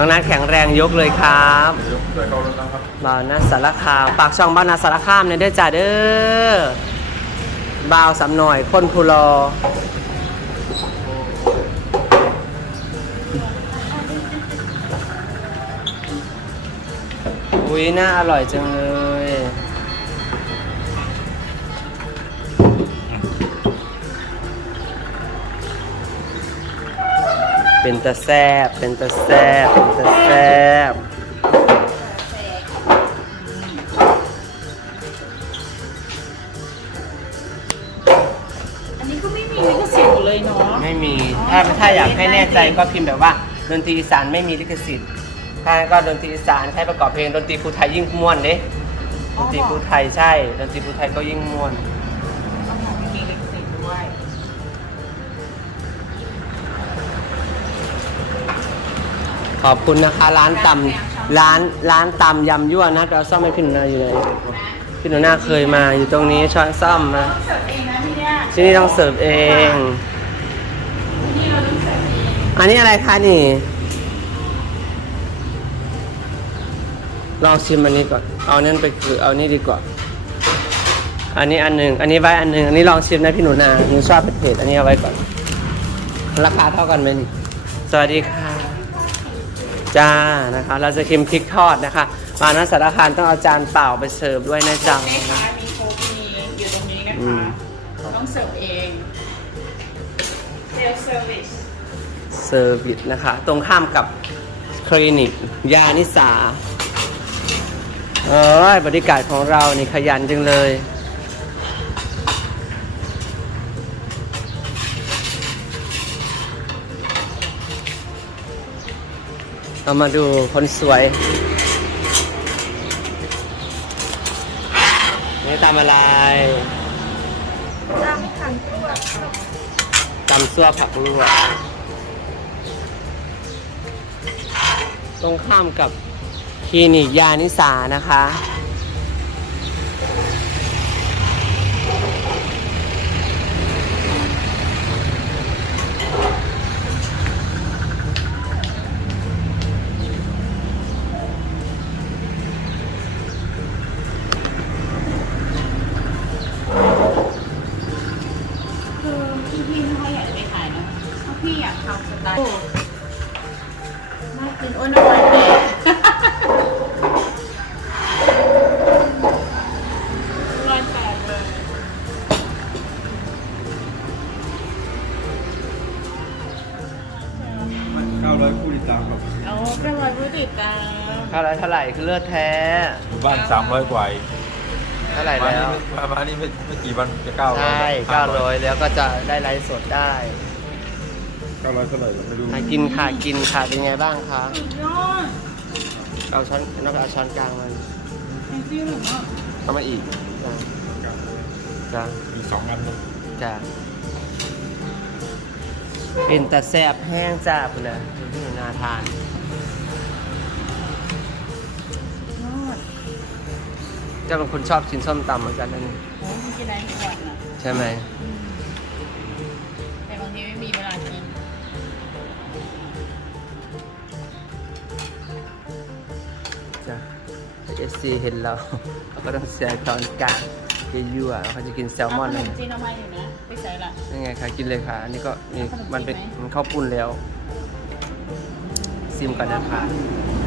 น้องนัทแข็งแรงยกเลยครับยกช่วยเขาแล้วนะครับบ่าวนัทสารคามปากช่องบ้านนัทสารคามเนี่ยเด้อจ้าเด้อบ่าวสำหน่อยคนผู้รออุ้ยน่าอร่อยจังเลย เป็นตะแซบเป็นตะแซบเป็นตะแซบอันนี้ก็ไม่มีลิขสิทธิ์อยู่เลยเนาะ ไม่มี ถ้าถ้าอยากให้แน่ใจก็พิมพ์แบบว่าดนตรีอีสานไม่มีลิขสิทธิ์ ถ้าก็ดนตรีอีสานใช้ประกอบเพลงดนตรีภูไทยยิ่งม่วนเด้ดนตรีภูไทยใช่ ดนตรีภูไทยก็ยิ่งม่วน อบคุณนะคะ ร้านตำร้านร้านตำยำยั่วนะเราซ่อมให้พี่หนูนาอยู่ไหนพี่หนูนาเคยมาอยู่ตรงนี้ช้อนซ่อมนะที่นี่ต้องเสิร์ฟเองอันนี้อะไรคะนี่ ลองชิมอันนี้ก่อน เอาเนั่นไปคือเอานี่ดีกว่า อันนี้อันหนึ่งอันนี้ไว้อันหนึ่งอันนี้ลองชิมนะพี่หนูนาหนูชอบเผ็ดๆอันนี้เอาไว้ก่อน ราคาเท่ากันไหมนี่สวัสดีค่ะ จ้านะคะ เราจะชิมพริกทอดนะคะ มานะสารคามต้องเอาจานเปล่าไปเสิร์ฟด้วยนะจ๊ะแม่ค้ามีโค้กมีอยู่ตรงนี้นะอืคะมต้องเสิร์ฟเองเซลเซอร์วิสเซอร์วิสนะคะ ตรงข้ามกับคลินิก ยานิสาเอ้ยบริการของเรานี่ขยันจังเลย เรามาดูคนสวยนี่ทำอะไรตามขันตัวตำซั่วผักลวกตรงข้ามกับคลินิกยานิสานะคะ น่ากินโอ้ยน้ำมันแม่รอยแตกเลยเก้าร้อยผู้ติดตามครับโอ้เป็นรอยผู้ติดตามเท่าไหรเท่าไหร่คือเลือดแท้หมู่บ้านสามร้อยกว่าเท่าไหร่มาแล้วนี่มามานี่ไม่ไม่กี่วันจะเก้าใช่เก้าร้อยแล้วก็จะได้ไลฟ์สดได้ เก้าร้อยเท่าไหร่ไม่รู้อะกินค่ะกินค่ะเป็นไงบ้างคะสุดยอดเอาช้อนนอกจากเอาช้อนกลางมันจริงๆหรือว่าเข้ามาอีกจ้ะจ้ะมีสองอันนะจ้ะเป็นแต่แสบแห้งจ้าไปเลยที่หนูนาทานยอดจะเป็นคนชอบกินส้มตำเหมือนกันนั่นโอ้ยกินได้ทุกวันนะใช่ไหมแต่ เอฟซีเห็นเราเราก็ต้องแซวตอนกลางยั่วๆเขาจะกินแซลมอนขเลนยมจีนเอามาอยู่นะไปใส่ละยังไงคะกินเลยค่ะ อันนี้ก็นี่เอาขนมจีนมันเป็นไหมมันข้าวปุ้นแล้ว ซิมก่อนนะคะ อ